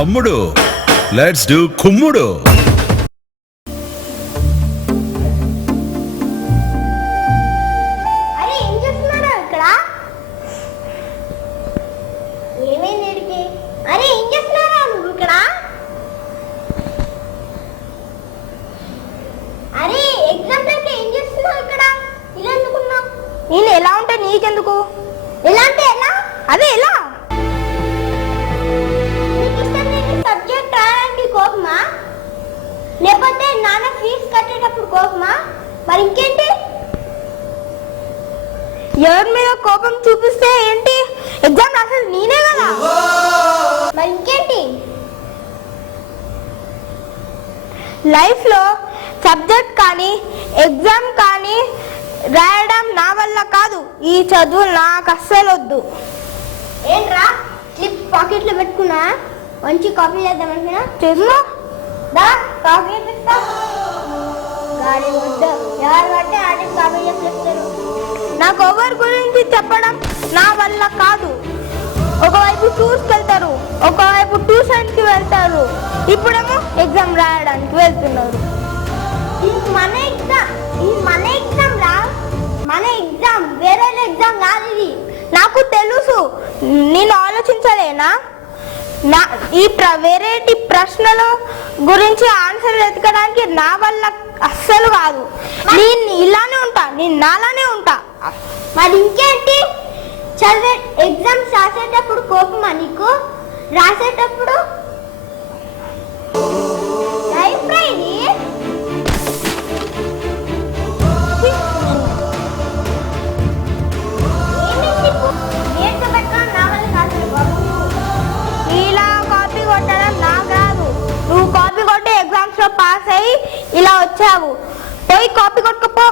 తమ్ముడు, let's do కుమ్ముడు. నేను ఎలా ఉంటే నీకెందుకు? ఎలా అంటే ఎలా? అదే ఎలా? సబ్జెక్ట్ రాయడానికి కోపమా, లేకపోతే నాన్న ఫీజు కట్టేటప్పుడు కోపమా, మరి ఇంకేంటి? ఎవరి మీద కోపం చూపిస్తే ఏంటి? ఎగ్జామ్ రాసేది నేనే కదా, మరి ఇంకేంటి? లైఫ్ లో సబ్జెక్ట్ కానీ ఎగ్జామ్ కానీ రాయడం నా వల్ల కాదు. ఈ చదువు నాకు అస్సలు వద్దు. ఏంట్రా స్లిప్ పాకెట్లో పెట్టుకున్నా? మంచి కాపీ చేద్దాం అనుకున్నా. చేస్తున్నా దా కాపీ చేస్తా. గాడి వద్దు, ఎవరు పడితే ఆడి కాపీ చేస్తారు. నాకు ఎవరి గురించి చెప్పడం నా వల్ల కాదు. ఒకవైపు టూర్స్కి వెళ్తారు, ఒకవైపు ట్యూషన్కి వెళ్తారు, ఇప్పుడేమో ఎగ్జామ్ రాయడానికి వెళ్తున్నారు. మన ఎగ్జామ్ రా, మన ఎగ్జామ్, వేరే ఎగ్జామ్ కాదు ఇది. నాకు తెలుసు, నేను ఆలోచించలేనా? ఈ వెరైటీ ప్రశ్నల గురించి ఆన్సర్ వెతకడానికి నా వల్ల అస్సలు కాదు. నేను ఇలానే ఉంటా, నేను నాలానే ఉంటా. మరి ఇంకేంటి? చదివే ఎగ్జామ్స్ రాసేటప్పుడు కోపమా నీకు? రాసేటప్పుడు ఇలా కాపీ కొట్టడం నాకు రాదు. నువ్వు కాపీ కొట్టి ఎగ్జామ్స్ లో పాస్ అయ్యి ఇలా వచ్చావు. పోయి కాపీ కొట్టుకుపో.